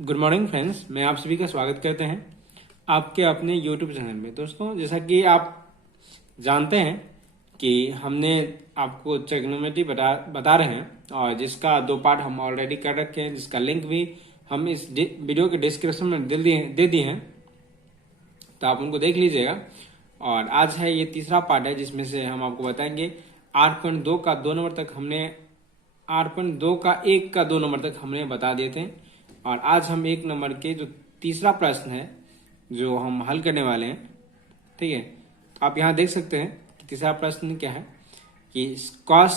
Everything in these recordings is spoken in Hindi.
गुड मॉर्निंग फ्रेंड्स, मैं आप सभी का स्वागत करते हैं आपके अपने यूट्यूब चैनल में। दोस्तों, जैसा कि आप जानते हैं कि हमने आपको ट्रिग्नोमेट्री बता रहे हैं और जिसका 2 पार्ट हम ऑलरेडी कर रखे हैं, जिसका लिंक भी हम इस वीडियो के डिस्क्रिप्शन में दे दिए हैं, तो आप उनको देख लीजिएगा। और आज है ये तीसरा पार्ट है जिसमें से हम आपको बताएंगे 8.2 का 2 नंबर तक हमने 8.2 का 1 का 2 नंबर तक हमने बता दिए थे। और आज हम 1 नंबर के जो तीसरा प्रश्न है जो हम हल करने वाले हैं, ठीक है। तो आप यहाँ देख सकते हैं कि तीसरा प्रश्न क्या है कि कॉस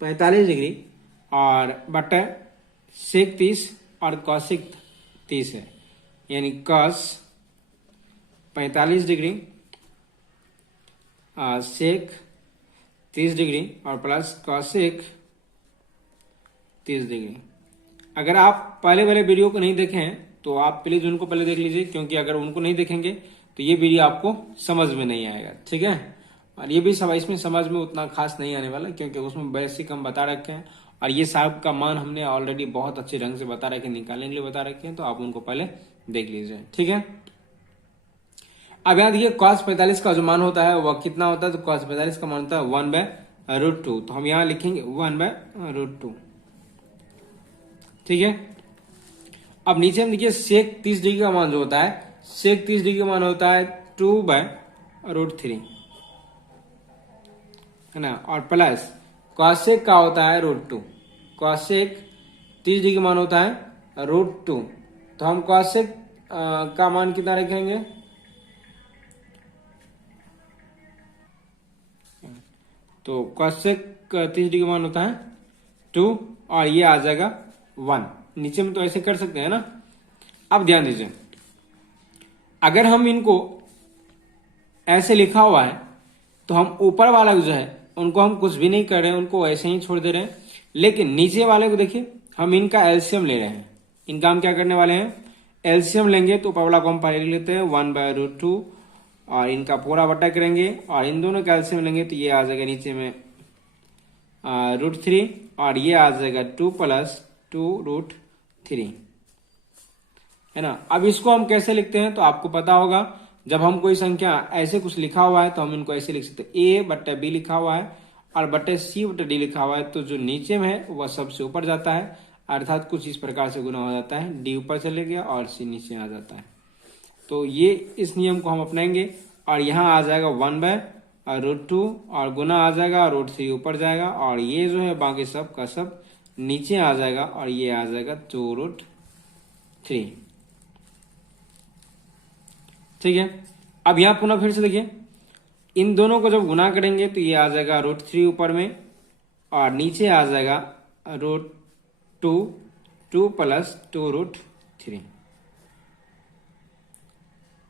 45 डिग्री और बटे सेक 30 और कॉसिक 30 है, यानी कॉस 45 डिग्री सेक 30 डिग्री और प्लस कॉसिक 30 डिग्री। अगर आप पहले वाले वीडियो को नहीं देखे हैं तो आप प्लीज उनको पहले देख लीजिए, क्योंकि अगर उनको नहीं देखेंगे तो ये वीडियो आपको समझ में नहीं आएगा, ठीक है। और ये भी सब इसमें समझ में उतना खास नहीं आने वाला, क्योंकि उसमें बेसिक हम बता रखे हैं और ये साहब का मान हमने ऑलरेडी बहुत अच्छे ढंग से बता रखे, निकालने के लिए बता रखे हैं, तो आप उनको पहले देख लीजिए, ठीक है। अब यहाँ देखिए cos 45 का जो मान होता है वह कितना होता है, तो cos 45 का मान होता है 1/√2। तो हम यहाँ लिखेंगे 1/√2, ठीक है। अब नीचे में देखिए सेक 30 डिग्री का मान जो होता है, सेक 30 डिग्री का मान होता है 2/√3, है ना। और प्लस कॉसेक का होता है √2। कॉसेक 30 डिग्री का मान होता है √2। तो हम कॉसेक का मान कितना रखेंगे, तो कॉसेक 30 डिग्री का मान होता है 2 और ये आ जाएगा 1। नीचे में तो ऐसे कर सकते हैं ना। अब ध्यान दीजिए, अगर हम इनको ऐसे लिखा हुआ है तो हम ऊपर वाला जो है उनको हम कुछ भी नहीं कर रहे हैं, उनको ऐसे ही छोड़ दे रहे हैं। लेकिन नीचे वाले को देखिए, हम इनका एलसीएम ले रहे हैं। इनका हम क्या करने वाले हैं, एलसीएम लेंगे। तो ऊपर वाला को हम पहले लेते हैं 1/√2 और इनका पूरा बटा करेंगे और इन दोनों का एलसीएम लेंगे तो ये आ जाएगा नीचे में √3 और ये आ जाएगा 2 + 2√3, है ना। अब इसको हम कैसे लिखते हैं तो आपको पता होगा, जब हम कोई संख्या ऐसे कुछ लिखा हुआ है तो हम इनको ऐसे लिख सकते हैं, a/b लिखा हुआ है और बटे c/d लिखा हुआ है, तो जो नीचे में है वह सबसे ऊपर जाता है, अर्थात कुछ इस प्रकार से गुना हो जाता है, d ऊपर चले गया और c नीचे आ जाता है। तो ये इस नियम को हम अपनाएंगे और यहाँ आ जाएगा 1/√2 और गुना आ जाएगा, √3 ऊपर जाएगा और ये जो है बाकी सब का सब नीचे आ जाएगा और ये आ जाएगा 2√3, ठीक है। अब यहाँ पुनः फिर से देखिए, इन दोनों को जब गुना करेंगे तो ये आ जाएगा √3 ऊपर में और नीचे आ जाएगा √2, 2 + 2√3,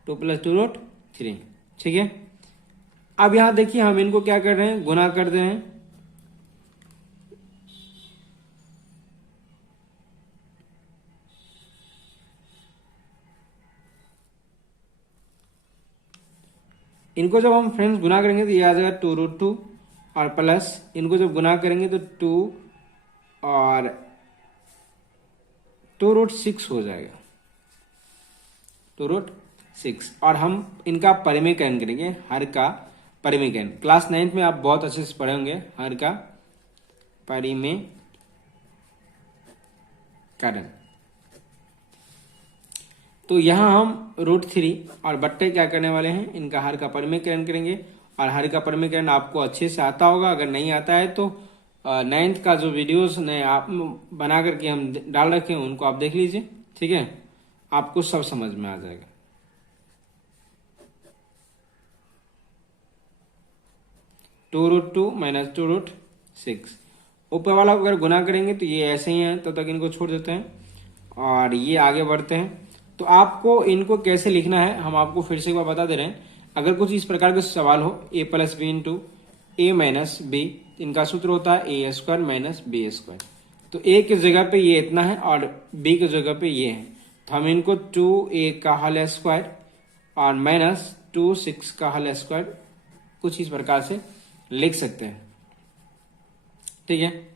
2 + 2√3, ठीक है। अब यहां देखिए हम इनको क्या कर रहे हैं, गुना कर दे रहे हैं। इनको जब हम फ्रेंड्स गुना करेंगे तो ये आ जाएगा 2√2 और प्लस इनको जब गुना करेंगे तो 2 और 2√6 हो जाएगा, 2√6। और हम इनका परिमेयकरण करेंगे, हर का परिमेयकरण। क्लास 9 में आप बहुत अच्छे से पढ़े होंगे हर का परिमेयकरण। तो यहां हम √3 और बट्टे क्या करने वाले हैं, इनका हर का परिमेयकरण करेंगे। और हर का परिमेयकरण आपको अच्छे से आता होगा, अगर नहीं आता है तो 9th का जो वीडियोस ने आप बना करके हम डाल रखे हैं उनको आप देख लीजिए, ठीक है। आपको सब समझ में आ जाएगा। (2√2 - 2√6) ऊपर वाला अगर गुना करेंगे तो ये ऐसे ही है, तब तक इनको छोड़ देते हैं और ये आगे बढ़ते हैं। तो आपको इनको कैसे लिखना है हम आपको फिर से एक बार बता दे रहे हैं। अगर कुछ इस प्रकार का सवाल हो, a + b × a - b, इनका सूत्र होता है a² - b²। तो a की जगह पे ये इतना है और b की जगह पे ये है, तो हम इनको 2a² और -2(6)² कुछ इस प्रकार से लिख सकते हैं, ठीक है।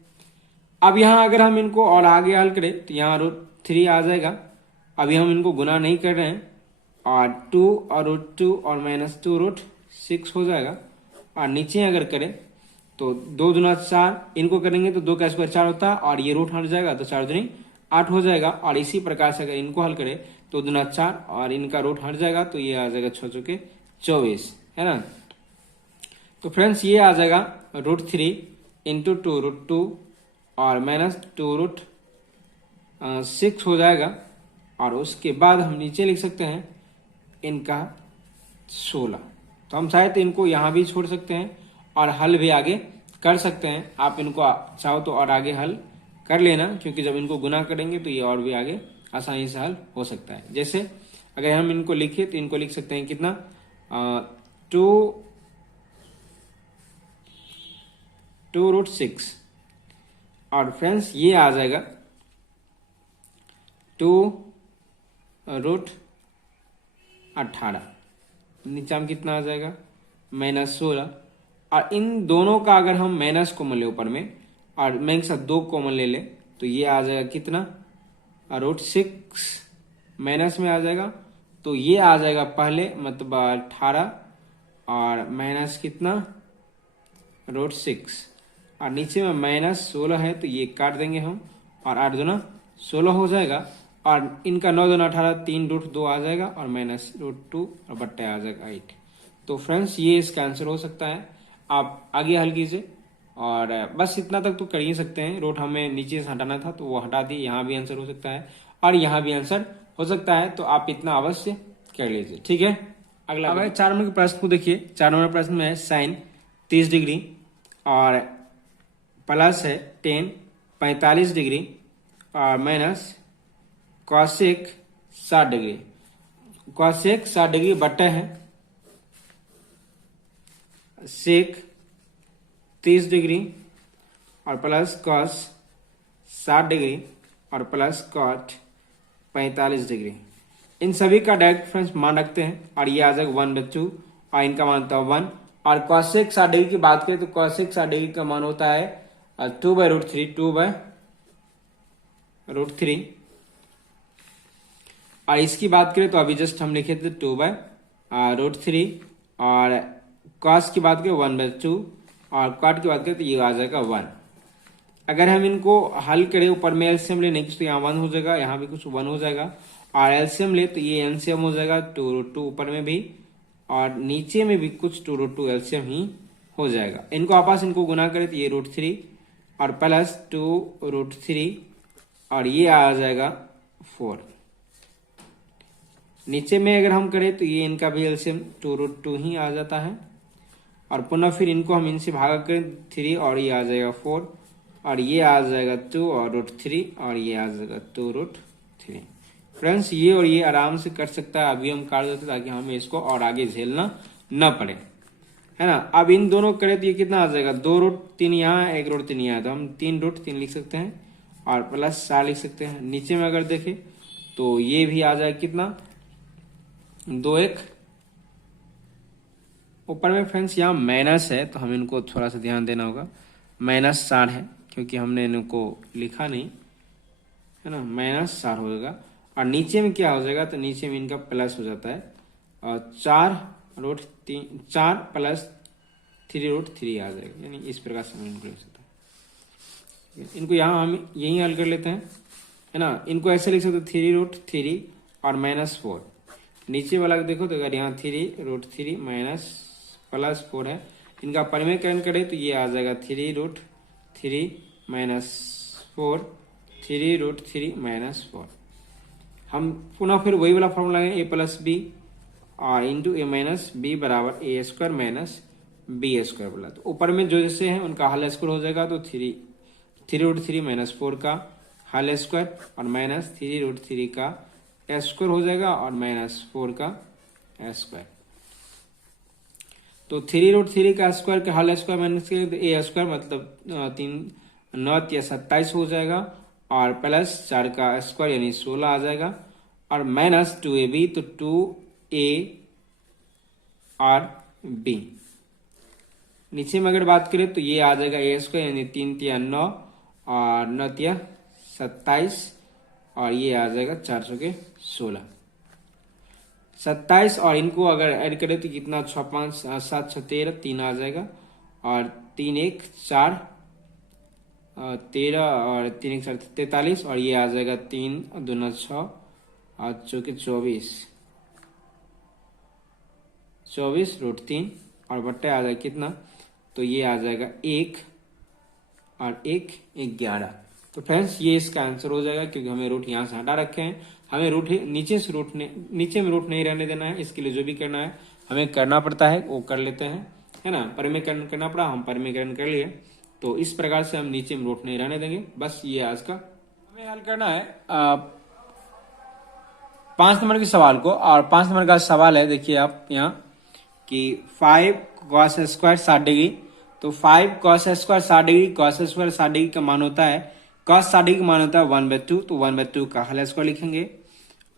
अब यहां अगर हम इनको और आगे हल करें तो यहाँ √3 आ जाएगा अभी हम इनको गुना नहीं कर रहे हैं, और 2 और √2 और -2 √6 हो जाएगा। और नीचे अगर करें तो 2 दूना 4, इनको करेंगे तो 2 का स्क्वायर 4 होता है, और ये रूट हट जाएगा तो 4 दूनी 8 हो जाएगा। और इसी प्रकार से अगर इनको हल करें तो 2 दूना 4 और इनका रूट हट जाएगा तो ये आ जाएगा 6 चौके 24, है ना। तो फ्रेंड्स ये आ जाएगा √3 इंटू 2 √2 और -2 √6 हो जाएगा। और उसके बाद हम नीचे लिख सकते हैं इनका 16। तो हम चाहे तो इनको यहाँ भी छोड़ सकते हैं और हल भी आगे कर सकते हैं। आप इनको चाहो तो और आगे हल कर लेना, क्योंकि जब इनको गुना करेंगे तो ये और भी आगे आसानी से हल हो सकता है। जैसे अगर हम इनको लिखे तो इनको लिख सकते हैं कितना, 2 √6। और फ्रेंड्स ये आ जाएगा 2 √18। नीचे में कितना आ जाएगा -16। और इन दोनों का अगर हम माइनस कॉमन ले ऊपर में और मैं के साथ 2 कॉमन ले ले तो ये आ जाएगा कितना, √6 माइनस में आ जाएगा। तो ये आ जाएगा पहले मतलब 18 और माइनस कितना √6, और नीचे में -16 है तो ये काट देंगे हम, और 8 दूना 16 हो जाएगा। और इनका 9 दूना 18, 3 √2 आ जाएगा और -√2 और बट्टे आ जाएगा 8। तो फ्रेंड्स ये इसका आंसर हो सकता है। आप आगे हल कीजिए, और बस इतना तक तो कर ही सकते हैं। रूट हमें नीचे से हटाना था तो वो हटा दी, यहाँ भी आंसर हो सकता है और यहाँ भी आंसर हो सकता है। तो आप इतना अवश्य कर लीजिए, ठीक है। अगला अब 4 नंबर के प्रश्न को देखिए। 4 नंबर प्रश्न में है साइन 30 डिग्री और प्लस है टेन 45 डिग्री और minus cosec 60 degree. Cosec 60 degree बट्टा है सेक 30 डिग्री और प्लस कॉस 60 डिग्री और प्लस कॉट 45 डिग्री। इन सभी का डायरेक्ट फ्रेंड्स मान रखते हैं और ये आ जाएगा 1/2 और इनका मान होता है 1। और कॉसेक 60 डिग्री की बात करें तो कॉसेक 60 डिग्री का मान होता है 2/√3 और इसकी बात करें तो अभी जस्ट हम लिखे थे 2/√3 और कॉस की बात करें 1/2 और कॉट की बात करें तो ये आ जाएगा 1। अगर हम इनको हल करें ऊपर में एलसीएम ले नेक्स्ट तो यहाँ 1 हो जाएगा, यहाँ भी कुछ 1 हो जाएगा और एलसीएम ले तो ये एलसीएम हो जाएगा 2√2 ऊपर में भी और नीचे में भी कुछ 2√2 एलसीएम ही हो जाएगा। इनको आपस इनको गुना करें तो ये √3 और प्लस 2√3 और ये आ जाएगा 4। नीचे में अगर हम करें तो ये इनका भी एलसीएम 2√2 ही आ जाता है और पुनः फिर इनको हम इनसे भागा करें 3 और ये आ जाएगा 4 और ये आ जाएगा 2 और √3 और ये आ जाएगा 2√3। फ्रेंड्स ये और ये आराम से कर सकता है, अभी हम काट देते ताकि हमें इसको और आगे झेलना न पड़े, है ना। अब इन दोनों करें तो ये कितना आ जाएगा 2√3 यहाँ 1√3 यहाँ, तो हम 3√3 लिख सकते हैं और प्लस 4 लिख सकते हैं। नीचे में अगर देखें तो ये भी आ जाएगा कितना 2/1। ऊपर में फ्रेंड्स यहाँ माइनस है तो हम इनको थोड़ा सा ध्यान देना होगा, -4 है क्योंकि हमने इनको लिखा नहीं है ना, -4 हो जाएगा। और नीचे में क्या हो जाएगा तो नीचे में इनका प्लस हो जाता है और 4 प्लस 3√3 आ जाएगा, यानी इस प्रकार से हम इनको लिख सकते हैं। इनको यहाँ हम यही हल कर लेते हैं, है ना। इनको ऐसे लिख सकते 3√3 और -4। नीचे वाला देखो तो अगर यहाँ 3√3 माइनस प्लस 4 है, इनका परिमेयकरण करें तो ये आ जाएगा 3√3 -4 3√3 -4। हम पुनः फिर वही वाला फॉर्मूला लगाएंगे a+b और इंटू a माइनस बी बराबर a² माइनस b² बोला। तो ऊपर में जो जैसे हैं उनका हल स्क्वायर हो जाएगा तो 3√3 -4 का हल स्क्वायर और माइनस 3√3 का स्क्वायर हो जाएगा और -4 का स्क्वायर। तो 3√3 का स्क्वायर का हल स्क्वायर माइनस a² मतलब 3 9 या 27 हो जाएगा और प्लस 4 का स्क्वायर यानी 16 आ जाएगा और माइनस 2ab तो 2a और b। नीचे में अगर बात करें तो ये आ जाएगा a² यानी 3 × 9 और 9 × 27 और ये आ जाएगा 400 के 16, 27 और इनको अगर ऐड करें तो कितना 6 5 7 6 13, 3 आ जाएगा और 3 1 4 13 और 3 1 4 43 और ये आ जाएगा 3 2 6 और चौके 24 रूट 3 और बट्टे आ जाएगा कितना, तो ये आ जाएगा 1 और 1 11। तो फ्रेंड्स ये इसका आंसर हो जाएगा, क्योंकि हमें रूट यहाँ से हटा रखे हैं, हमें रूट नीचे में रूट नहीं रहने देना है। इसके लिए जो भी करना है हमें करना पड़ता है वो कर लेते हैं, है ना। परिमीकरण करना पड़ा, हम परिमीकरण कर लिए। तो इस प्रकार से हम नीचे में रूट नहीं रहने देंगे। बस ये आज का हमें हल करना है 5 नंबर के सवाल को। और 5 नंबर का सवाल है, देखिए आप यहाँ कि 5 cos स्क्वायर 60 डिग्री। तो 5 cos square 60 degree, cos square 60 degree का मान होता है, cos 60 डिग्री का मान होता है 1/2। तो 1/2 का होल स्क्वायर लिखेंगे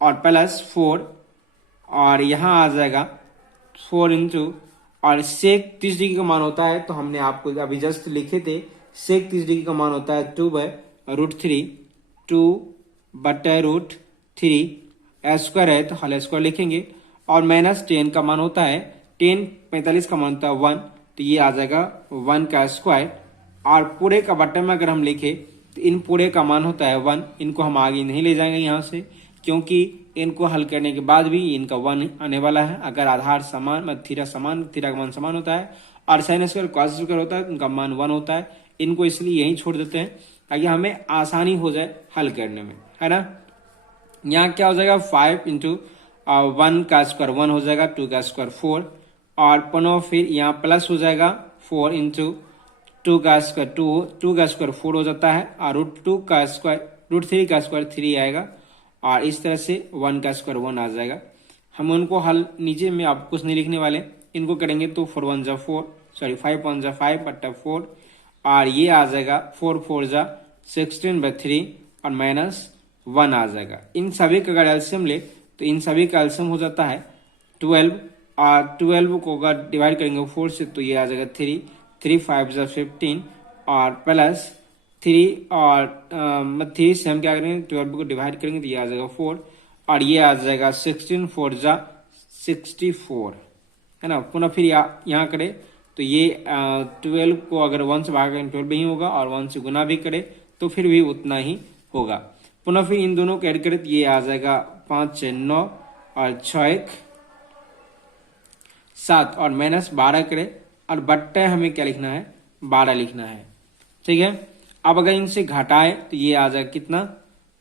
और प्लस 4 और यहाँ आ जाएगा 4 इंटू और सेक 30 डिग्री का मान होता है, तो हमने आपको अभी जस्ट लिखे थे, सेक 30 डिग्री का मान होता है 2/√3, 2/√3 स्क्वायर है तो होल स्क्वायर लिखेंगे और माइनस 10 का मान होता है 10, 45 का मान होता है 1, तो ये आ जाएगा 1 का स्क्वायर। और पूरे का बट्टे में अगर हम लिखे तो इन पूरे का मान होता है 1। इनको हम आगे नहीं ले जाएंगे यहाँ से, क्योंकि इनको हल करने के बाद भी इनका 1 आने वाला है। अगर आधार समान, थीटा का मान समान होता है और साइन स्क्वायर कॉस स्क्वायर होता है तो उनका मान 1 होता है। इनको इसलिए यहीं छोड़ देते हैं ताकि हमें आसानी हो जाए हल करने में, है ना। यहाँ क्या हो जाएगा 5 इंटू 1 का स्क्वायर 1 हो जाएगा, 2 का स्क्वायर 4 और पुनः फिर यहाँ प्लस हो जाएगा 4 इंटू 2 का स्क्वायर 2 का स्क्वायर 4 हो जाता है और √3 का स्क्वायर 3 आएगा और इस तरह से 1 का स्क्वायर 1 आ जाएगा। हम उनको हल नीचे में आप कुछ नहीं लिखने वाले, इनको करेंगे तो 5 1 जा 5/4 और ये आ जाएगा 4 4 जा 16/3 और माइनस 1 आ जाएगा। इन सभी का अगर एलसीएम ले तो इन सभी का एलसीएम हो जाता है 12 और 12 को अगर डिवाइड करेंगे 4 से तो ये आ जाएगा 3 5 जा 15 और प्लस 3 और 3 से हम क्या करेंगे 12 को डिवाइड करेंगे तो ये आ जाएगा 4 और ये आ जाएगा 16 4 जा 64, है ना। पुनः फिर यहाँ करें तो ये 12 को अगर 1 से भाग करें 12 ही होगा और 1 से गुना भी करे तो फिर भी उतना ही होगा। पुनः फिर इन दोनों को ऐड करें तो ये आ जाएगा 5 6 9 और 6 1 7 और माइनस 12 करें और बट्टे हमें क्या लिखना है 12 लिखना है, ठीक है। अब अगर इनसे घटाए तो ये आ जाएगा कितना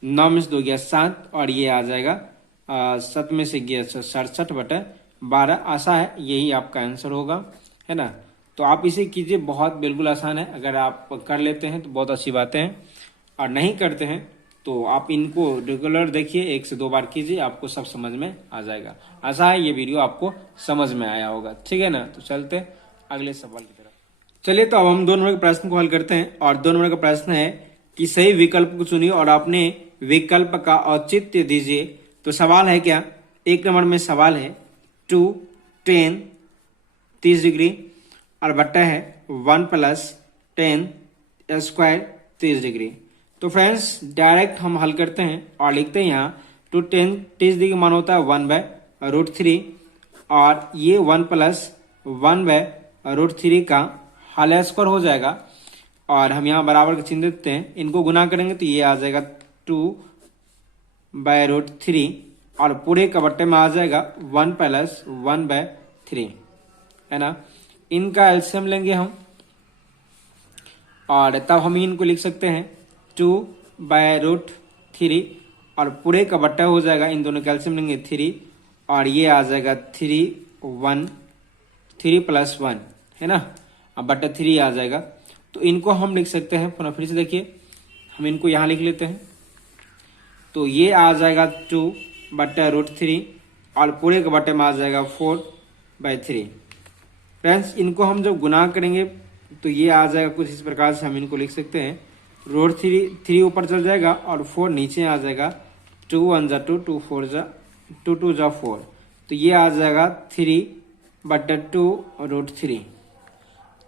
9 में से 2 गया 7 और ये आ जाएगा 7 में से गया 67/12। आशा है यही आपका आंसर होगा, है ना। तो आप इसे कीजिए, बहुत बिल्कुल आसान है। अगर आप कर लेते हैं तो बहुत अच्छी बातें हैं और नहीं करते हैं तो आप इनको रेगुलर देखिए, 1 से 2 बार कीजिए, आपको सब समझ में आ जाएगा। आशा है ये वीडियो आपको समझ में आया होगा, ठीक है ना। तो चलते अगले सवाल की तरफ। चलिए तो अब हम 2 नंबर के प्रश्न को हल करते हैं और 2 नंबर का प्रश्न है कि सही विकल्प को चुनिए और अपने विकल्प का औचित्य दीजिए। तो सवाल है क्या, 1 नंबर में सवाल है 2 10 30 डिग्री और बट्टा है 1 + 10 स्क्वायर 30 डिग्री। तो फ्रेंड्स डायरेक्ट हम हल करते हैं और लिखते हैं यहाँ 2 10 30 डिग्री का मान होता है 1/√3 और ये 1 + 1/√3 का होल स्क्वायर हो जाएगा और हम यहाँ बराबर का चिन्ह देते हैं। इनको गुना करेंगे तो ये आ जाएगा 2/√3 और पूरे का बट्टे में आ जाएगा 1 + 1/3, है ना। इनका एलसीएम लेंगे हम और तब हम इनको लिख सकते हैं 2/√3 और पूरे का बट्टा हो जाएगा, इन दोनों का एलसीएम लेंगे 3 और ये आ जाएगा 3 + 1, है ना। अब बट्टा 3 आ जाएगा। तो इनको हम लिख सकते हैं, पुनः फिर से देखिए हम इनको यहाँ लिख लेते हैं। तो ये आ जाएगा 2/√3 और पूरे के बट्टे में आ जाएगा 4/3। फ्रेंड्स इनको हम जब गुना करेंगे तो ये आ जाएगा कुछ इस प्रकार से, हम इनको लिख सकते हैं √3 ऊपर चल जाएगा और 4 नीचे आ जाएगा। 2 1 जा 2 2 4 जा 2 2 जा 4, तो ये आ जाएगा 3/2√3।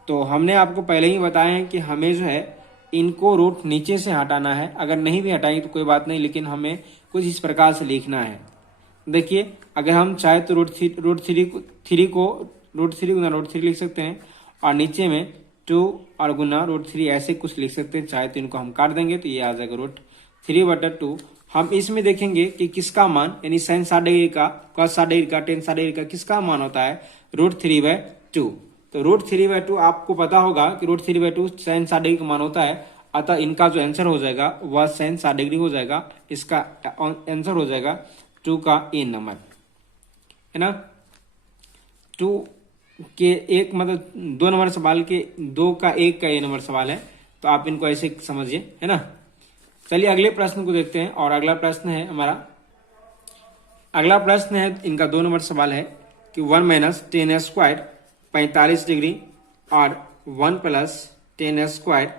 तो हमने आपको पहले ही बताया है कि हमें जो है इनको रूट नीचे से हटाना है। अगर नहीं भी हटाएंगे तो कोई बात नहीं, लेकिन हमें कुछ इस प्रकार से लिखना है। देखिए, अगर हम चाहे तो रूट थ्री को रूट थ्री गुना रूट थ्री लिख सकते हैं, और नीचे में 2 और गुना रूट थ्री ऐसे कुछ लिख सकते हैं। चाहे तो इनको हम काट देंगे तो ये आ जाएगा रूट 3/2। हम इसमें देखेंगे कि किसका मान, यानी साइन 60 डिग्री का, कॉस 60 डिग्री का, टेन 60 डिग्री का किसका मान होता है, रूट 3/2। तो रूट 3/2 आपको पता होगा कि रूट 3/2 साइन 60 डिग्री का मान होता है। अतः इनका जो आंसर हो जाएगा वह साइन 60 डिग्री हो जाएगा। इसका आंसर हो जाएगा 2 का ए नंबर, है ना। 2 के एक मतलब 2 नंबर सवाल के 2 का 1 का ए नंबर सवाल है, तो आप इनको ऐसे समझिए, है ना। चलिए अगले प्रश्न को देखते हैं। और अगला प्रश्न है हमारा, अगला प्रश्न है इनका 2 नंबर सवाल है कि 1 - 10² 45 डिग्री और 1 + 10²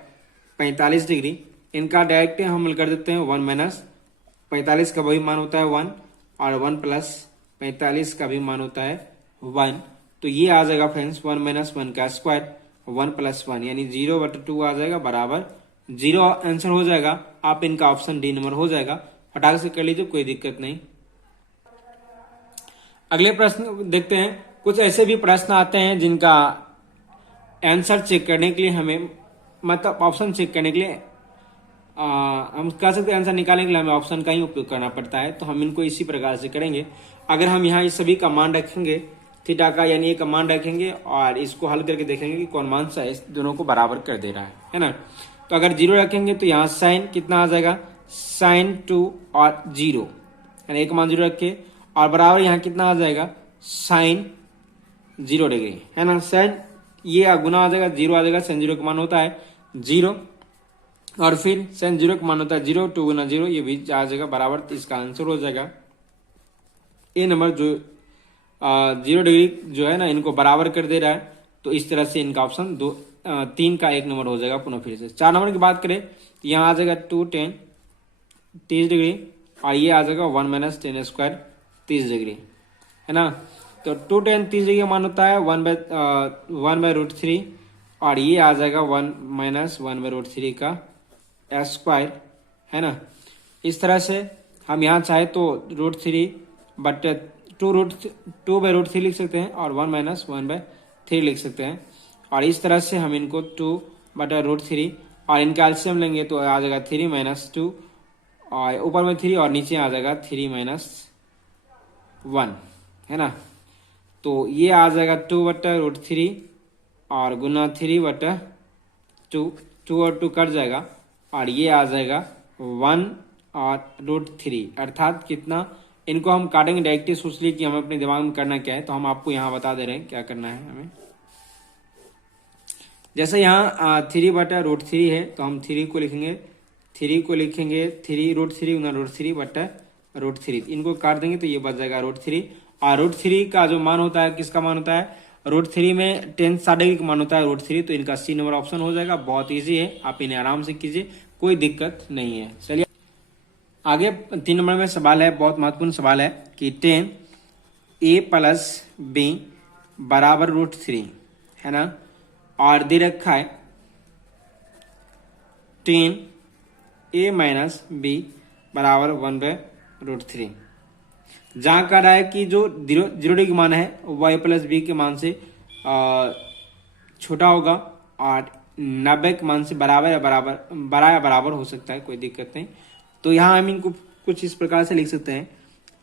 45 डिग्री। इनका डायरेक्ट हम हल कर देते हैं। 1 - 45 का वही मान होता है 1, और 1 + 45 का भी मान होता है 1। तो ये आ जाएगा फ्रेंड्स 1 - 1 का स्क्वायर 1 + 1, यानी 0/2 आ जाएगा बराबर 0 आंसर हो जाएगा। आप इनका ऑप्शन डी नंबर हो जाएगा। फटाक से कर लीजिए, कोई दिक्कत नहीं। अगले प्रश्न देखते हैं। कुछ ऐसे भी प्रश्न आते हैं जिनका आंसर चेक करने के लिए हमें, मतलब ऑप्शन चेक करने के लिए हम कह सकते हैं आंसर निकालने के लिए हमें ऑप्शन का ही उपयोग करना पड़ता है। तो हम इनको इसी प्रकार से करेंगे। अगर हम यहाँ इस सभी का मान रखेंगे, थीटा का यानी एक मान रखेंगे, और इसको हल करके देखेंगे कि कौन मान सा इस दोनों को बराबर कर दे रहा है ना। तो अगर 0 रखेंगे तो यहाँ साइन कितना आ जाएगा, साइन 2 और 0, यानी एक मान 0 रखे, और बराबर यहाँ कितना आ जाएगा, साइन 0 डिग्री, है ना। साइन ये गुना आ जाएगा, 0 आ जाएगा, साइन 0 का मान होता है 0, और फिर साइन 0 का मान होता है 0, 2 गुना 0 ये भी आ जाएगा बराबर। तो इसका आंसर हो जाएगा ए नंबर, जो 0 डिग्री जो है ना इनको बराबर कर दे रहा है। तो इस तरह से इनका ऑप्शन 3 का 1 नंबर हो जाएगा। पुनः फिर से 4 नंबर की बात करें तो यहाँ आ जाएगा 2 10 30 डिग्री, और ये आ जाएगा 1 - 10² 30 डिग्री, है ना। तो 2 10 30 डिग्री का मान होता है 1/√3, और ये आ जाएगा 1 - 1/√3 का स्क्वायर, है ना। इस तरह से हम यहाँ चाहे तो √3/2 लिख सकते हैं, और 1 - 1/3 लिख सकते हैं। और इस तरह से हम इनको 2/√3, और इनका एलसीएम लेंगे तो आ जाएगा 3 - 2, और ऊपर में 3 और नीचे आ जाएगा 3 - 1, है ना। तो ये आ जाएगा 2/√3 और गुना 3/2, 2 और 2 कट जाएगा, और ये आ जाएगा 1 और √3, अर्थात कितना। इनको हम काटेंगे डायरेक्टली, सोच लिए कि हमें अपने दिमाग में करना क्या है, तो हम आपको यहाँ बता दे रहे हैं क्या करना है हमें। जैसे यहाँ 3/√3 है तो हम 3 को लिखेंगे 3 √3 गुना √3/√3, इनको काट देंगे तो ये बच जाएगा √3। और √3 का जो मान होता है किसका मान होता है, √3 में 10 60 डिग्री का मान होता है √3। तो इनका सी नंबर ऑप्शन हो जाएगा। बहुत ईजी है, आप इन्हें आराम से कीजिए, कोई दिक्कत नहीं है। चलिए आगे 3 नंबर में सवाल है, बहुत महत्वपूर्ण सवाल है कि 10a + b बराबर √3, है ना। और दे रखा है 10a - b बराबर 1/√3। जहां कह रहा है कि जो 0 डिग्री का मान है वह a + b के मान से छोटा होगा, और 90 के मान से बराबर या बराबर हो सकता है, कोई दिक्कत नहीं। तो यहाँ हम इनको कुछ इस प्रकार से लिख सकते हैं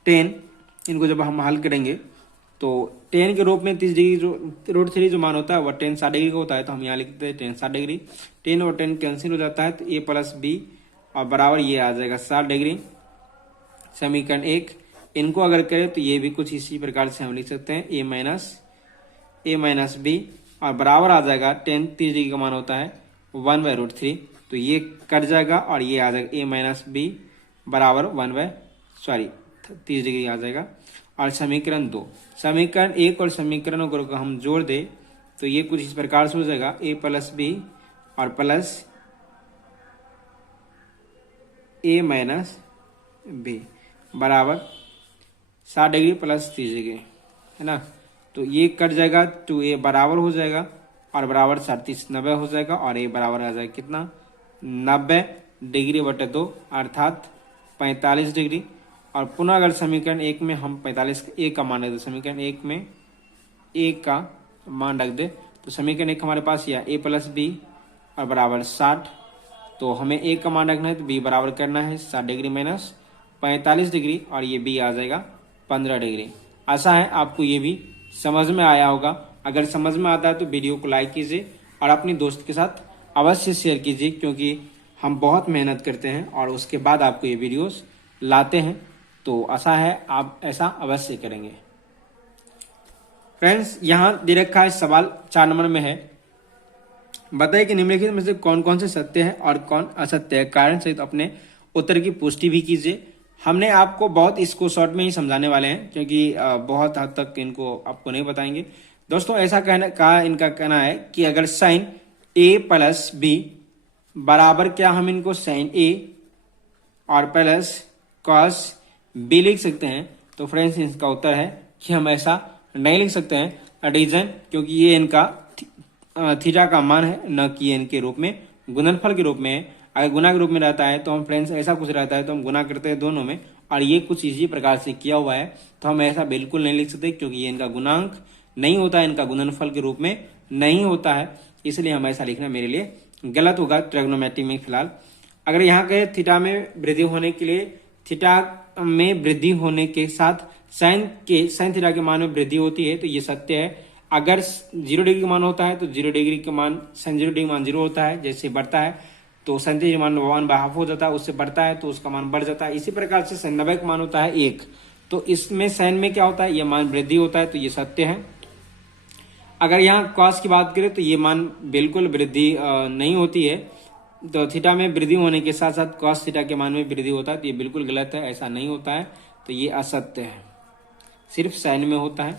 10, इनको जब हम हल करेंगे तो 10 के रूप में 30 डिग्री जो √3 जो मान होता है वह 10 60 डिग्री का होता है। तो हम यहाँ लिखते हैं 10 60 डिग्री, 10 और 10 कैंसिल हो जाता है, तो a + b और बराबर ये आ जाएगा 60 डिग्री। समीकरण 1, इनको अगर करें तो ये भी कुछ इसी प्रकार से हम लिख सकते हैं a - b, और बराबर आ जाएगा 10 30 डिग्री का मान होता है 1/√3। तो ये कट जाएगा, और ये आ जाएगा a - b बराबर 30 डिग्री आ जाएगा। और समीकरण 2, समीकरण 1 और समीकरण को हम जोड़ दे तो ये कुछ इस प्रकार से हो जाएगा a + b और प्लस a - b बराबर 60 डिग्री + 30 डिग्री, है ना। तो ये कट जाएगा, 2a बराबर हो जाएगा, और बराबर 37 90 हो जाएगा, और a बराबर आ जाएगा कितना 90 / 2 अर्थात 45 डिग्री। और पुनः अगर समीकरण 1 में हम 45 a का मान रख दे, समीकरण 1 में a का मान रख दे तो समीकरण 1 हमारे पास यह a + b और बराबर 60। तो हमें a का मान रखना है तो b बराबर करना है 60 डिग्री माइनस 45 डिग्री और ये b आ जाएगा 15 डिग्री। आशा है आपको ये भी समझ में आया होगा। अगर समझ में आता है तो वीडियो को लाइक कीजिए और अपने दोस्त के साथ अवश्य शेयर कीजिए, क्योंकि हम बहुत मेहनत करते हैं और उसके बाद आपको ये वीडियोस लाते हैं। तो आशा है आप ऐसा अवश्य करेंगे। फ्रेंड्स, यहाँ दे रखा है सवाल 4 नंबर में है, बताइए कि निम्नलिखित में से कौन कौन से सत्य है और कौन असत्य है, कारण सहित अपने उत्तर की पुष्टि भी कीजिए। हमने आपको बहुत इसको शॉर्ट में ही समझाने वाले हैं, क्योंकि बहुत हद तक इनको आपको नहीं बताएंगे। दोस्तों, ऐसा इनका कहना है कि अगर साइन a + b बराबर, क्या हम इनको साइन a और प्लस कॉस b लिख सकते हैं? तो फ्रेंड्स, इसका उत्तर है कि हम ऐसा नहीं लिख सकते हैं। रीजन, क्योंकि ये इनका थीटा का मान है, न कि इनके रूप में गुणनफल के रूप में है। अगर गुना के रूप में रहता है तो हम फ्रेंड्स ऐसा कुछ रहता है तो हम गुना करते हैं दोनों में, और ये कुछ इसी प्रकार से किया हुआ है तो हम ऐसा बिल्कुल नहीं लिख सकते, क्योंकि ये इनका गुणांक नहीं होता है, इनका गुणनफल के रूप में नहीं होता है, इसलिए हम ऐसा लिखना मेरे लिए गलत होगा ट्रिग्नोमेट्री में। फिलहाल अगर यहाँ कहे थीटा में वृद्धि होने के लिए, थीटा में वृद्धि होने के साथ साइन थीटा के मान में वृद्धि होती है, तो ये सत्य है। अगर 0 डिग्री का मान होता है तो 0 डिग्री का मान साइन 0 डिग्री मान 0 होता है, जैसे बढ़ता है तो साइन थीटा मान 1/2 हो जाता है, उससे बढ़ता है तो उसका मान बढ़ जाता है। इसी प्रकार से साइन 90 का मान होता है 1, तो इसमें साइन में क्या होता है, ये मान वृद्धि होता है, तो ये सत्य है। अगर यहाँ कॉस की बात करें तो ये मान बिल्कुल वृद्धि नहीं होती है, तो थीटा में वृद्धि होने के साथ साथ कॉस थीटा के मान में वृद्धि होता है, तो ये बिल्कुल गलत है, ऐसा नहीं होता है, तो ये असत्य है, सिर्फ साइन में होता है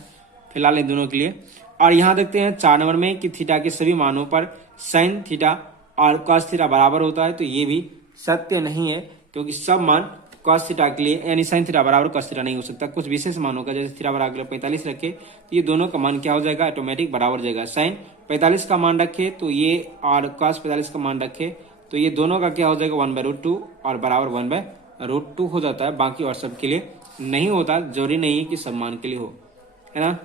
फिलहाल इन दोनों के लिए। और यहाँ देखते हैं 4 नंबर में कि थीटा के सभी मानों पर साइन थीटा और कॉस थीटा बराबर होता है, तो ये भी सत्य नहीं है, क्योंकि सब मान कॉस थीटा के लिए यानी साइन थीटा बराबर कॉस थीटा नहीं हो सकता। कुछ विशेष मानों का, जैसे थीटा बराबर 45 रखे तो ये दोनों का मान क्या हो जाएगा, ऑटोमेटिक बराबर हो जाएगा। साइन 45 का मान रखे तो ये और कॉस 45 का मान रखे तो ये दोनों का क्या हो जाएगा 1/√2 और बराबर 1/√2 हो जाता है। बाकी और सब के लिए नहीं होता, जरूरी नहीं है कि सब मान के लिए हो, है ना।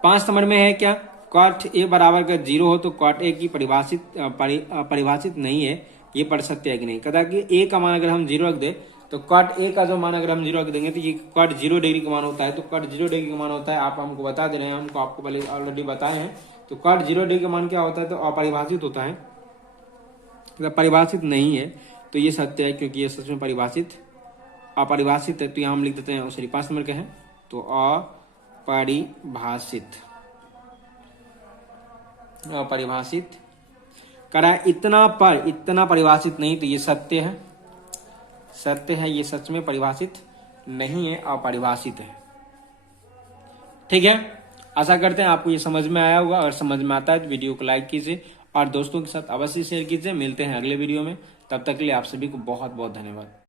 5 नंबर में है क्या, कॉट ए बराबर का 0 हो तो कॉट ए की परिभाषित नहीं है, ये पढ़ सकते हैं कि नहीं। कहता कि ए का मान अगर हम 0 रख दे तो कॉट ए का जो मान अगर हम 0 रख देंगे तो ये कॉट 0 डिग्री का मान होता है, तो कॉट 0 डिग्री का मान होता है, आप हमको बता दे रहे हैं, हमको आपको पहले ऑलरेडी बताए हैं। तो कॉट 0 डिग्री का मान क्या होता है, तो अपरिभाषित होता है, परिभाषित नहीं है, तो ये सत्य है, क्योंकि ये सच में अपरिभाषित है। तो यहाँ हम लिख देते हैं, सॉरी 5 नंबर के हैं, तो अपरिभाषित करा इतना परिभाषित नहीं, तो ये सत्य है, ये सच में परिभाषित नहीं है, अपरिभाषित है। ठीक है, आशा करते हैं आपको ये समझ में आया होगा। अगर समझ में आता है तो वीडियो को लाइक कीजिए और दोस्तों के साथ अवश्य शेयर कीजिए। मिलते हैं अगले वीडियो में, तब तक के लिए आप सभी को बहुत बहुत धन्यवाद।